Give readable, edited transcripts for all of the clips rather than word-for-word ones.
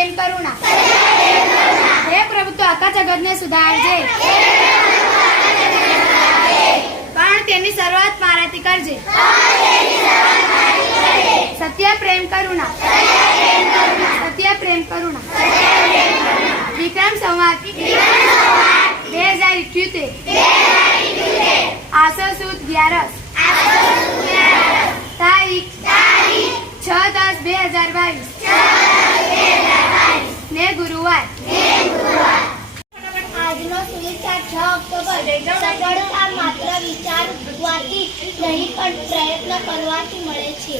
प्रेम करुणा हे प्रभु तो आखा जगत ने सुधारजे पण तेनी शरूआत माराथी करजे सत्य प्रेम करुणा सत्य प्रेम करुणा विक्रम संवाद 2078 आसो सुद 11 तारीख 6/10/2022 ने गुरुवार આજનો સુવિચાર 6 ઓક્ટોબર સફળતા માત્ર વિચારવાથી નહીં પણ પ્રયત્ન કરવાથી મળે છે.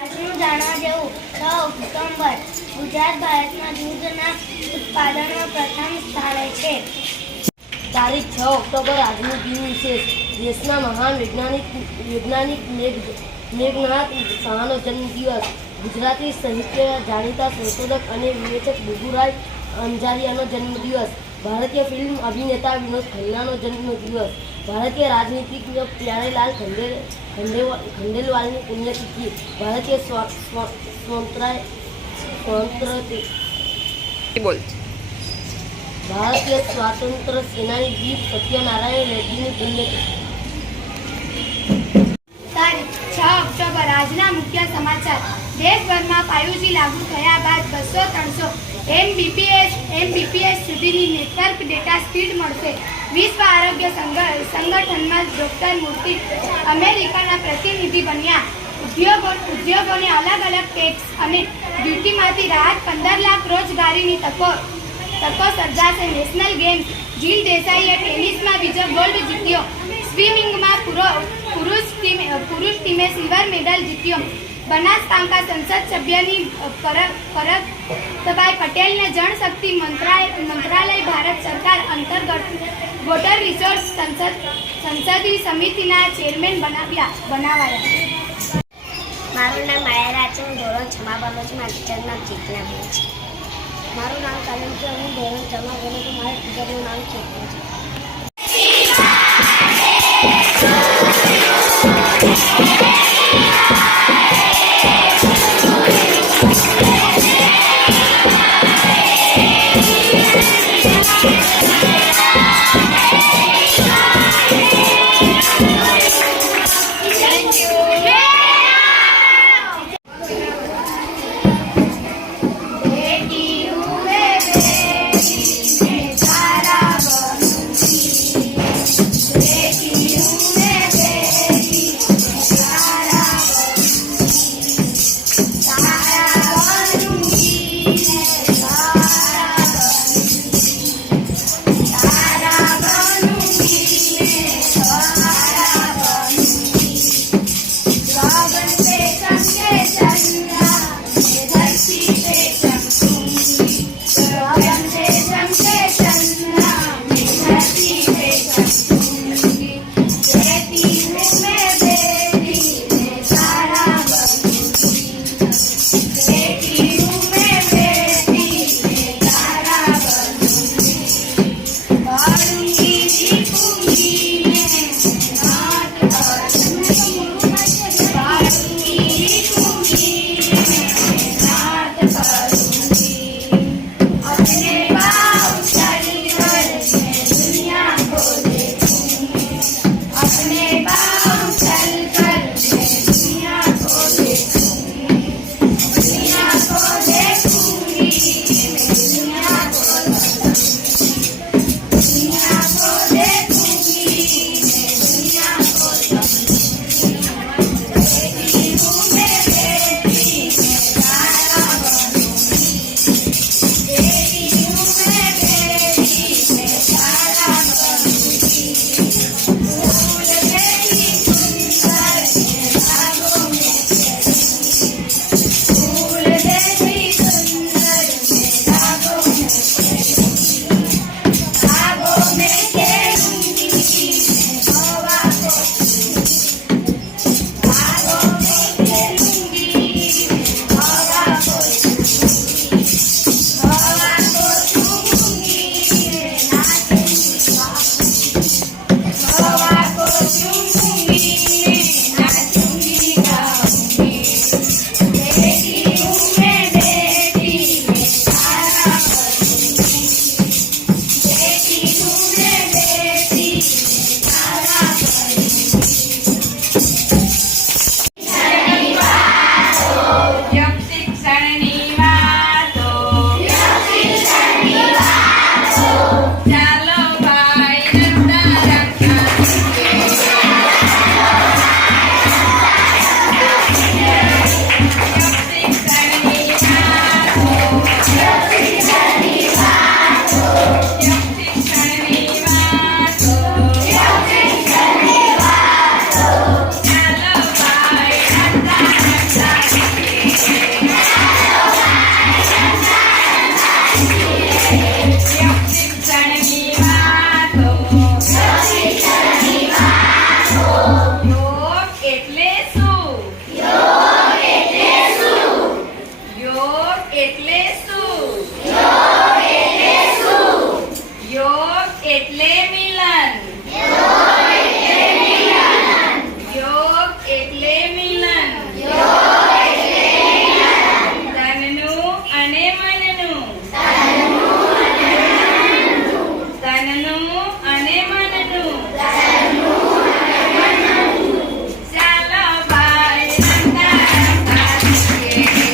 આજનું જાણવા જેવું 6 ઓક્ટોબર ગુજરાત ભારતના દૂધના ઉત્પાદનમાં પ્રથમ સ્થાને છે. તારીખ 6 ઓક્ટોબર આજનો દિન વિશેષ દેશના મહાન વૈજ્ઞાનિક મેઘનાથ શાહનો જન્મદિવસ. ગુજરાતી સાહિત્ય જાણીતા સંશોધક અને વિવેચક બુબુરાય અંજારિયાનો જન્મદિવસ. ભારતીય ફિલ્મ અભિનેતા વિનોદ ખન્નાનો જન્મદિવસ. ભારતીય રાજનીતિજ્ઞ પ્યારેલાલ ખંડેલવાલની પુણ્યતિથિ. ભારતીય સ્વાતંત્ર્ય સેનાની વીર સત્યનારાયણ રેડ્ડીની પુણ્યતિથિ. તારીખ 6 ઓક્ટોબર આજના મુખ્ય સમાચાર. દેશભરમાં 5G લાગુ થયા બાદ 200-300 Mbps સુધીની નેટવર્ક ડેટા સ્પીડ મળશે. વિશ્વ આરોગ્ય સંગઠનમાં ડોક્ટર મૂર્તિ અમેરિકાના પ્રતિનિધિ બન્યા. ઉદ્યોગોને અલગ અલગ ટેક્સ અને ડ્યુટીમાંથી રાહત. 15 લાખ રોજગારીની તકો સર્જાશે. National games. જીલ દેસાઈએ ટેનિસમાં બીજો ગોલ્ડ જીત્યો. સ્વિમિંગમાં પુરુષ ટીમે સિલ્વર મેડલ જીત્યો. બનાસકાંઠા સંસદ સભ્યની પરબતભાઈ પટેલને જળશક્તિ મંત્રાલય ભારત સરકાર અંતર્ગત વોટર રિસોર્સ સંસદીય સમિતિના ચેરમેન બનાવાયા. મારું નામ માયા છે. હું ધોરણ 6માં ભણું છું. મારા ટીચરનું નામ ચેતના બેન છે. મારું નામ કાલમ છે. હું ધોરણ 6માં ભણું છું. મારા ટીચરનું નામ ચેતના છે. શિક્ષણની વાતો. યોગ એટલે શું? યોગ એટલે શું? યોગ એટલે મિલન. યોગ એટલે મિલન. તનનું અને મનનું. તનનું અને મનનું. ચાલો ભાઈ રમતા રમતા શીખીએ.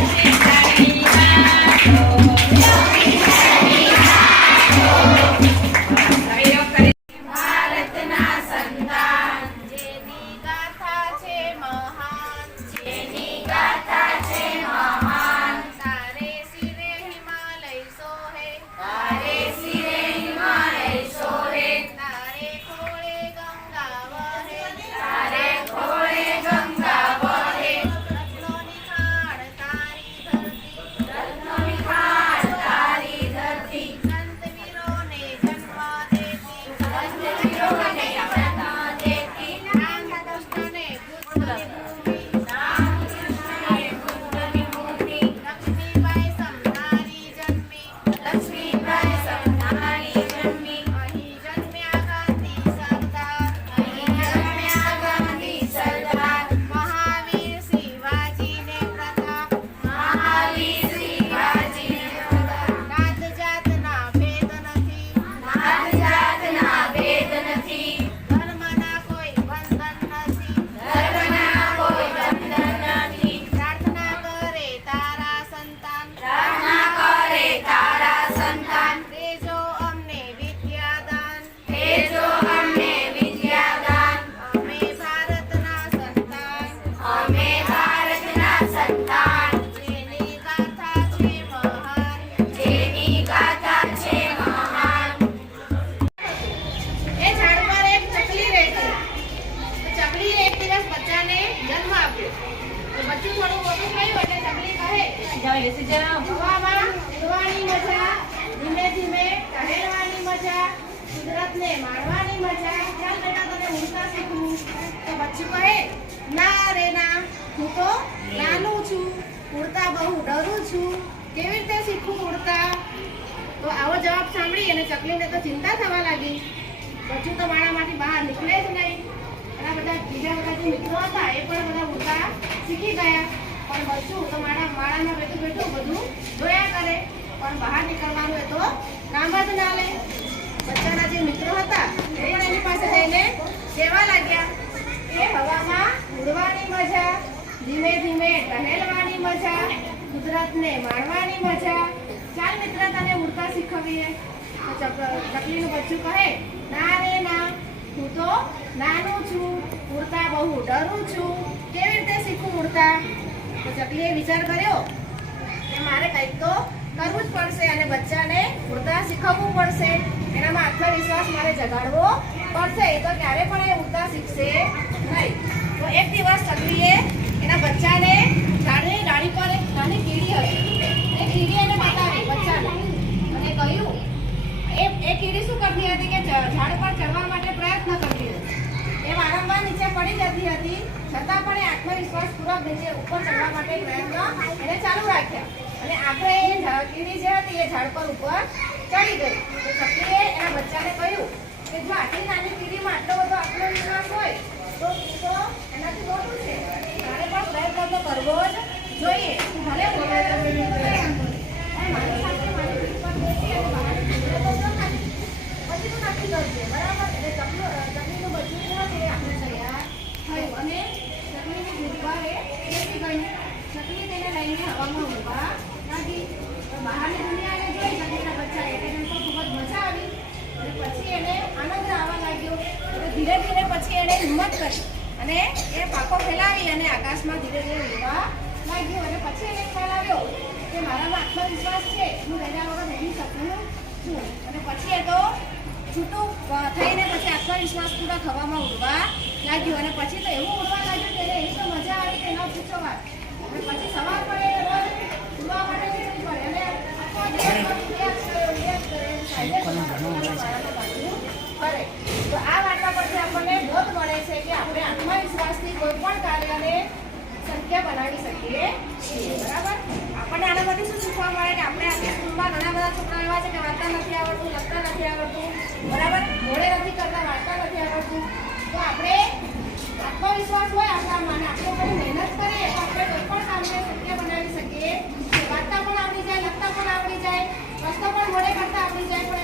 શિક્ષણની વાતો. સહયોગ કરી. ભારતના સંતાન જેની ગાથા છે મહાન. જેની ગાથા છે મહાન. તારે સિરે હિમાલય સોહે. તારે સિરે હિમાલય સોહે. તારે ખોળે ગંગા વહે. તારે ખોળે ગંગા વહે. રત્નોની ખાણ તારી ધરતી. રત્નોની ખાણ તારી ધરતી. સંત વીરોને જન્મ દેતી. સંત વીરોને જન્મ દેતી. રામ કૃષ્ણને બુદ્ધની ભૂમિ. રામ કૃષ્ણને બુદ્ધની ભૂમિ. લક્ષ્મીબાઈ સમનારી જન્મી. લક્ષ્મીબાઈ સમનારી જન્મી. અહીં જન્મ્યા ગાંધી સરદાર. અહીં જન્મ્યા ગાંધી સરદાર. મહાવીર શિવાજીને પ્રતાપ. મહાવીર શિવાજીને પ્રતાપ. નાત જાતના ભેદ નથી. નાત જાતના ભેદ નથી. ધર્મના કોઈ બંધન નથી. ધર્મના કોઈ બંધન નથી. પ્રાર્થના કરે તારા સંતાન. પ્રાર્થના કરે તારા સંતાન. દેજો અમને વિદ્યાદાન. દેજો અમને વિદ્યાદાન. અમે ભારતના સંતાન. અમે ભારતના સંતાન. જેની ગાથા છે મહાન. જેની ગાથા છે મહાન. એ ઝાડ પર એક ચકલી રહેતી. તો ચકલીએ એક દિવસ બચ્ચાને જન્મ આપ્યો. તો બચ્ચું થોડું મોટું થયું એટલે ચકલી કહે, હવામાં ઉડવાની મજા, ધીમે ધીમે ટહેલવાની મજા, કુદરતને માણવાની મજા. ચાલ બેટા તને ઉડતા શીખવું. તો બચ્ચું કહે, ના રે ના, હું તો નાનું છું, ઉડતા બહુ ડરું છું, કેવી રીતે શીખવું ઉડતા? તો આવો જવાબ સાંભળી અને ચકલીને તો ચિંતા થવા લાગી. બચ્ચું તો માળામાંથી બહાર નીકળે જ નહીં. એના બધા બીજા બધા જે મિત્રો હતા એ પણ બધા ઉડતા શીખી ગયા. પણ બચ્ચું તો માળામાં બેઠું બેઠું બધું જોયા કરે, પણ બહાર નીકળવાનું એ તો નામ જ ના લે. બચ્ચાના જે મિત્રો હતા એ પણ એની પાસે જઈને કહેવા લાગ્યા કે હવામાં ઉડવાની મજા, ધીમે ધીમે ટહેલવાની મજા, કુદરતને માણવાની મજા. ચાલ મિત્ર તને ઉડતા શીખવીએ. તો ચકલીનું બચ્ચું કહે, ના રે ના, હું તો નાનું છું, ઉડતા બહુ ડરું છું, કેવી રીતે શીખું ઉડતા? તો ચકલીએ વિચાર કર્યો કે મારે કંઈક તો કરવું જ પડશે અને બચ્ચાને ઉડતા શીખવવું પડશે. એનામાં આત્મવિશ્વાસ મારે જગાડવો પડશે. એ તો ક્યારે પણ એ ઉડતા શીખશે નહીં. તો એક દિવસ ચકલીએ એના બચ્ચાને ઝાડની ડાળી પર એક નાની કીડી હતી. એ કીડી એને બતાવી બચ્ચાને અને કહ્યું, એ કીડી શું કરતી હતી કે ઝાડ પર ચડવા માટે પ્રયત્ન કરતી હતી. એ વારંવાર નીચે પડી જતી હતી, છતાં પણ એ આત્મવિશ્વાસપૂર્વક નીચે ઉપર ચડવા માટે પ્રયત્ન એને ચાલુ રાખ્યા. અને આખરે એ કીડી જે હતી એ ઝાડ પર ઉપર ચડી ગઈ. તો ચકલીએ એના બચ્ચાને કહ્યું કે જો આટલી નાની કીડીમાં આટલો બધો આત્મવિશ્વાસ હોય તો એનાથી મોટું છે, તારે પણ પ્રયત્ન તો કરવો જ જોઈએ. તું ભલે મોટો મારી સાથે મારી પીઠ પર બેસી અને બહારની કુદરતો ન ખાતી, પછી તું નક્કી કરજે, બરાબર? એટલે ચકલીનું બચ્ચું છે એ આપણે તૈયાર થયું અને ચકલીની જીભ એ બેસી ગઈ. ચકલી તેને લઈને હવામાં ઉડવા લાગી. બહારની દુનિયાને જોઈ ચકલીના બચ્ચા એને તો ખૂબ જ મજા આવી અને પછી એને આનંદ આવવા લાગ્યો. ધીરે ધીરે પછી એને હિંમત કરી અને એ પાકો ફેલાવી અને આકાશમાં ધીરે ધીરે ઉડવા લાગ્યો. અને પછી એને ખ્યાલ આવ્યો કે મારામાં આત્મવિશ્વાસ છે, હું તેના વગર ઉડી શકું છું. અને પછી એ તો છૂટું થઈને પછી આત્મવિશ્વાસપૂર્વક હવામાં ઉડવા લાગ્યું. અને પછી તો એવું ઉડવા લાગ્યું કે એની તો મજા આવી કે ન પૂછો વાત. અને પછી કોઈ પણ કાર્યને શક્ય બનાવી શકીએ છીએ. બરાબર? આપણને આનામાંથી શું શીખવા મળે કે આપણે આપણી સ્કૂલમાં ઘણા બધા છોકરા એવા છે કે વાંચતા નથી આવડતું, લખતા નથી આવડતું, બરાબર, મોડે નથી કરતા, વાંચતા નથી આવડતું. તો આપણે આત્મવિશ્વાસ હોય આપણામાં અને આપણે થોડી મહેનત કરીએ તો આપણે કોઈ પણ કામને શક્ય બનાવી શકીએ. વાંચતા પણ આવડી જાય, લખતા પણ આવડી જાય, રસ્તો પણ મોડે કરતા આવડી જાય, પણ